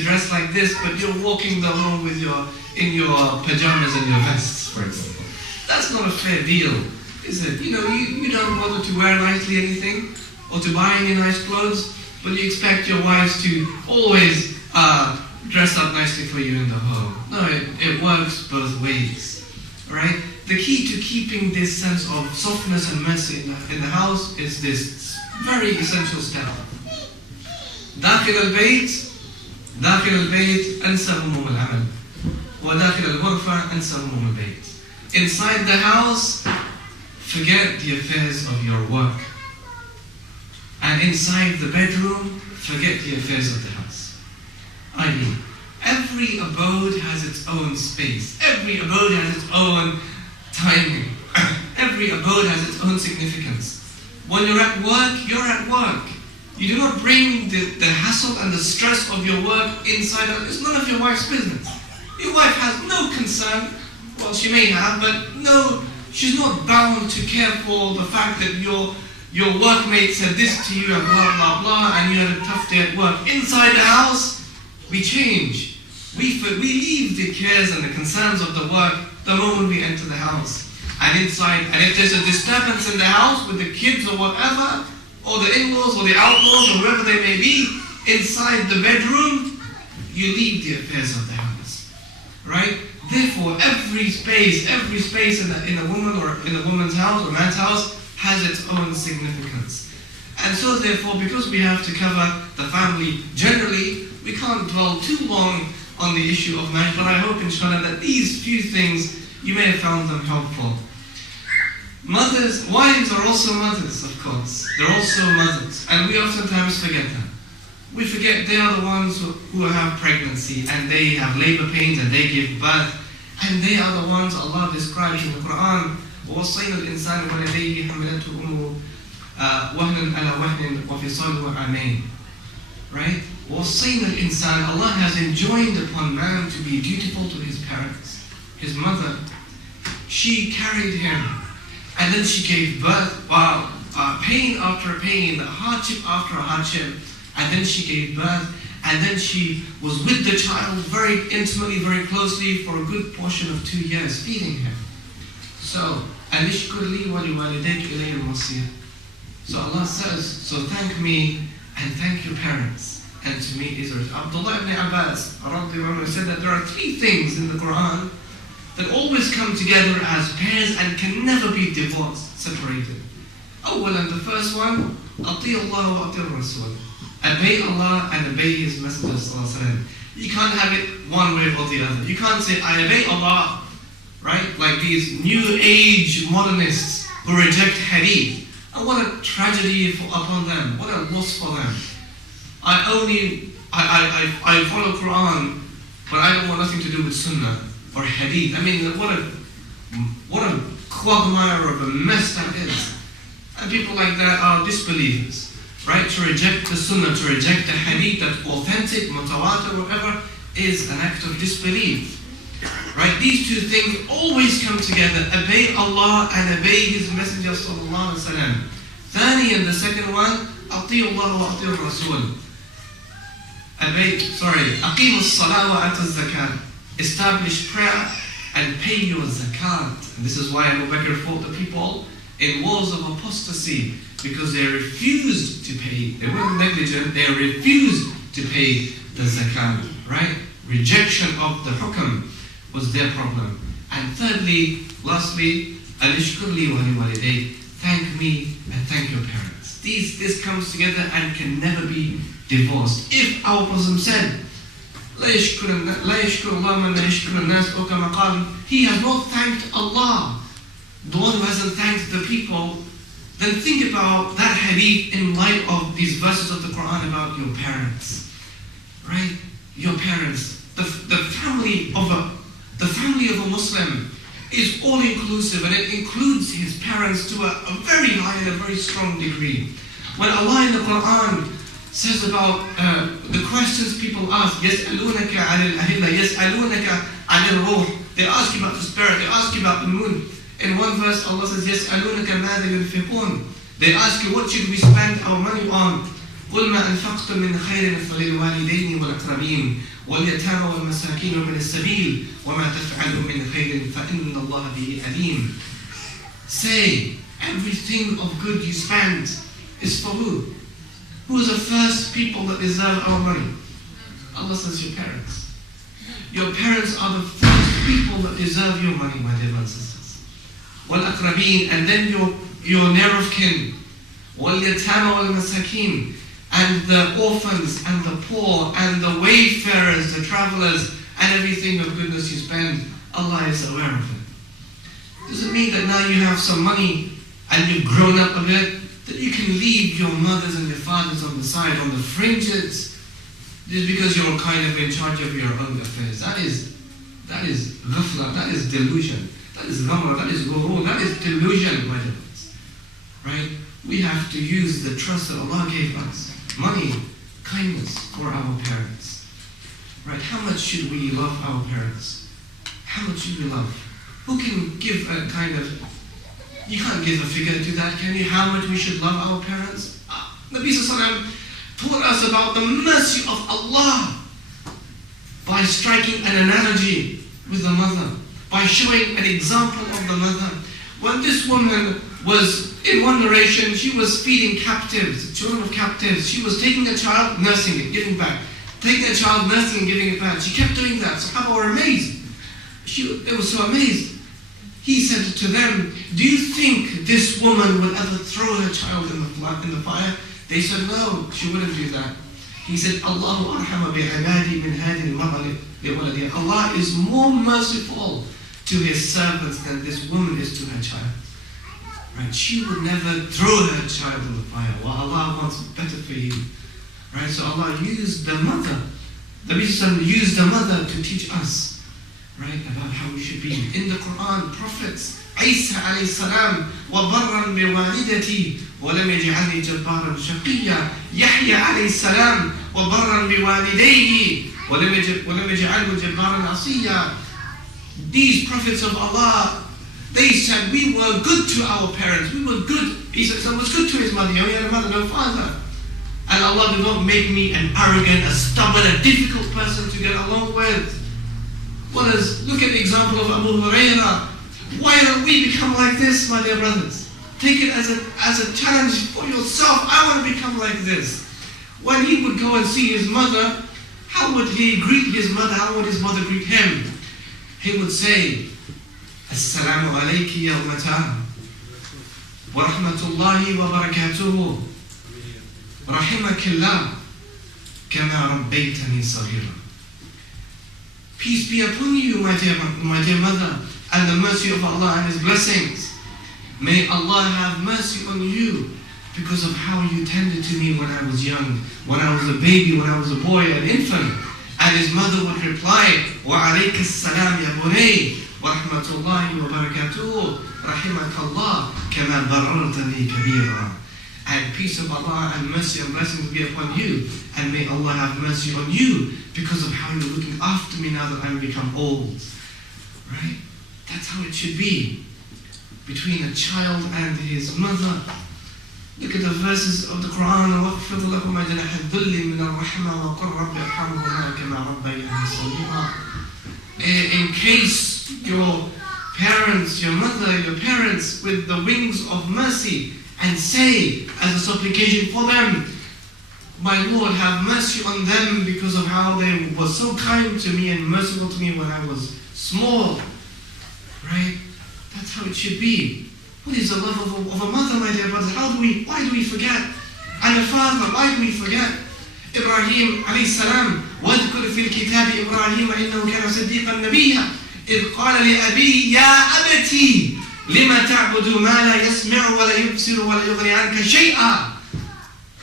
dress like this, but you're walking the home with in your pajamas and your vests, for example. That's not a fair deal, is it? You don't bother to wear nicely anything or to buy any nice clothes, but you expect your wives to always dress up nicely for you in the home. No, it works both ways, right? The key to keeping this sense of softness and mercy in the house is this very essential step. داخل البيت أنسى هموم العمل وداخل الغرفة أنسى هموم البيت. Inside the house, forget the affairs of your work. And inside the bedroom, forget the affairs of the house. I mean, every abode has its own space. Every abode has its own timing. Every abode has its own significance. When you're at work, you're at work. You do not bring the hassle and the stress of your work inside. It's none of your wife's business. Your wife has no concern. Well, she may have, but no, she's not bound to care for the fact that your workmate said this to you and blah, blah, blah, and you had a tough day at work. Inside the house, we change. We leave the cares and the concerns of the work the moment we enter the house. And inside, and if there's a disturbance in the house with the kids or whatever, or the in-laws or the outlaws or whoever they may be, inside the bedroom, you leave the affairs of the house, right? Therefore, every space in a woman or in a woman's house or man's house has its own significance. And so therefore, because we have to cover the family generally, we can't dwell too long on the issue of marriage, but I hope inshallah that these few things, you may have found them helpful. Wives are also mothers, of course. They're also mothers, and we oftentimes forget them. We forget they are the ones who have pregnancy, and they have labor pains, and they give birth, and they are the ones Allah describes in the Quran. وَوَصَّيْنَا الْإِنسَانَ وَلَدَيْهِ حَمَلَتْهُ أُمُّهُ وَهْنًا عَلَى وَهْنٍ وَفِصَالُهُ عَامَيْنِ. Right? وَوَصَّيْنَا الْإِنسَانَ, Allah has enjoined upon man to be dutiful to his parents. His mother, she carried him, and then she gave birth, pain after pain, hardship after hardship, and then she gave birth, and then she was with the child very intimately, very closely for a good portion of 2 years, feeding him. So, أَنِشْكُرْ لِي وَلِوَالِدَيْكَ إِلَيَّ الْمَصِيرُ. So Allah says, so thank me and thank your parents, and to me is yours. Abdullah ibn Abbas said that there are 3 things in the Quran that always come together as pairs and can never be divorced, separated. And the first one, أطيع الله وأطيع الرسول. Obey Allah and obey His Messenger sallallahu alaihi wasallam. You can't have it one way or the other. You can't say, I obey Allah, right? Like these new age modernists who reject hadith. And what a tragedy upon them. What a loss for them. I follow Quran, but I don't want nothing to do with Sunnah or hadith. I mean, what a quagmire of a mess that is. And people like that are disbelievers, right? To reject the Sunnah, to reject the hadith that's authentic, mutawatir, whatever, is an act of disbelief, right? These 2 things always come together. Obey Allah and obey His Messenger sallallahu alaihi wasallam. Thani, and the second one, أطيع الله وأطيع الرسول. أقيموا الصلاة وآتوا الزكاة. Establish prayer and pay your zakat. And this is why Abu Bakr fought the people in wars of apostasy, because they refused to pay. They weren't negligent, they refused to pay the zakat, right? Rejection of the hukam was their problem. And thirdly, lastly, alishkur li wa liwalidayk. Thank me and thank your parents. This comes together and can never be divorced. If our Prophet said, لا يشكر الله من لا يشكر الناس, or كما قال, he has not thanked Allah, the one who hasn't thanked the people, then think about that hadith in light of these verses of the Quran about your parents, right? Your parents, the family of a Muslim is all inclusive, and it includes his parents to a very high and a very strong degree. When Allah in the Quran says about the questions people ask, يَسْأَلُونَكَ عَنِ الْأَهِلَّةِ يَسْأَلُونَكَ عَنِ الرُّوحِ. They ask you about the spirit, they ask you about the moon. In one verse Allah says, يَسْأَلُونَكَ مَاذَا يُنْفِقُونَ. They ask you, what should we spend our money on? قل ما أنفقتم من خير فللوالدين والأقربين واليتامى والمساكين ومن السبيل وما تفعلوا من خير فإن الله به عليم. Say, everything of good you spend is for who? Who is the first people that deserve our money? Allah says your parents. Your parents are the first people that deserve your money, my dear brothers and sisters. وَالْأَقْرَبِينَ, and then your near of kin. وَالْيَتَامَى وَالْمَسَاكِينَ, and the orphans and the poor and the wayfarers, the travelers, and everything of goodness you spend, Allah is aware of it. Does it mean that now you have some money and you've grown up a bit, that you can leave your mothers and your fathers on the side, on the fringes, just because you're kind of in charge of your own affairs? That is ghafla, that is delusion, that is ghamra, that is ghurur, that is delusion, my dear friends. Right? We have to use the trust that Allah gave us. Money, kindness for our parents. Right? How much should we love our parents? How much should we love? Who can give a kind of, you can't give a figure to that, can you? How much we should love our parents? Nabi Sallallahu taught us about the mercy of Allah by striking an analogy with the mother, by showing an example of the mother. When this woman was, in one narration, she was feeding captives, children of captives. She was taking a child, nursing it, giving back. Taking a child, nursing and giving it back. She kept doing that. Sahaba were amazed. They were so amazed. He said to them, do you think this woman will ever throw her child in the fire? They said, no, she wouldn't do that. He said, Allahu arhama bi'ibadi min hadhihi al-mar'a liwaladiha. Allah is more merciful to His servants than this woman is to her child. Right? She would never throw her child in the fire. Well, Allah wants better for you. Right? So Allah used the mother. The Prophet used the mother to teach us, right, about how we should be. In the Quran, prophets, Isa alayhi salam, وَبَرًّا بِوَالِدَتِي وَلَمْ يَجْعَلْنِي جَبَّارًا شَقِيًّا. Yahya alayhi salam, وَبَرًّا بِوَالِدَيْهِ وَلَمْ يَجْعَلْهُ جَبَّارًا عَصِيًّا. These prophets of Allah, they said, we were good to our parents. We were good. Isa was good to his mother. He only had a mother, no father. And Allah did not make me an arrogant, a stubborn, a difficult person to get along with. Well, look at the example of Abu Hurairah. Why don't we become like this, my dear brothers? Take it as a challenge for yourself. I want to become like this. When he would go and see his mother, how would he greet his mother? How would his mother greet him? He would say, Assalamu alayki ya ummata, wa rahmatullahi wa barakatuhu, rahimakillah, kama rabbaytani saghira. Peace be upon you, my dear mother, and the mercy of Allah and His blessings. May Allah have mercy on you because of how you tended to me when I was young, when I was a baby, when I was a boy, an infant. And his mother would reply, وَعَلَيْكَ السَّلَامِ يَا بُنَيْ وَرَحْمَةُ اللَّهِ وَبَرَكَاتُهُ رَحِمَكَ اللَّهُ كَمَا بَرَّرْتَنِي كَبِيرًا. And peace of Allah and mercy and blessings be upon you. And may Allah have mercy on you because of how you're looking after me now that I've become old. Right? That's how it should be between a child and his mother. Look at the verses of the Quran. وَاخْفِضْ لَهُمَا جَنَاحَ الذُّلِّ مِنَ الرَّحْمَةِ وَقُلْ رَبِّ ارْحَمْهُمَا كَمَا رَبَّيَانِي صَغِيرًا. In case your parents, your mother, your parents, with the wings of mercy, and say as a supplication for them, my Lord, have mercy on them because of how they were so kind to me and merciful to me when I was small. Right? That's how it should be. What is the love of a mother, my dear brothers? Why do we forget? And a father, why do we forget? Ibrahim alayhi salam, وَاذْكُرْ فِي الْكِتَابِ إِبْرَاهِيمَ إِنَّهُ كَانَ صِدِّيقًا نَبِيًّا إِذْ قَالَ لِأَبِيهِ يَا أَبَتِي لِمَ تَعْبُدُ مَا لَا يَسْمِعُ وَلَا يُبْصِرُ وَلَا يُغْنِي عَنْكَ شَيْئًا.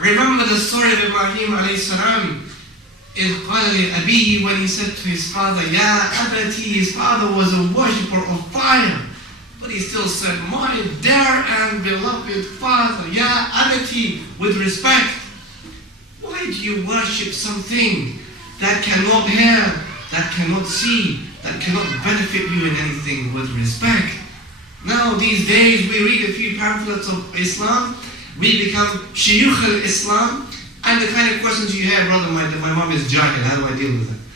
Remember the story of Ibrahim alayhi salam. إِذْ قَالَ لِأَبِيهِ, when he said to his father, يَا أَبَتِي, his father was a worshipper of fire. But he still said, my dear and beloved father, Ya Abati, with respect. Why do you worship something that cannot hear, that cannot see, that cannot benefit you in anything with respect? Now these days we read a few pamphlets of Islam, we become Shuyukh al-Islam, And the kind of questions you hear, brother, my mom is jahil, how do I deal with it?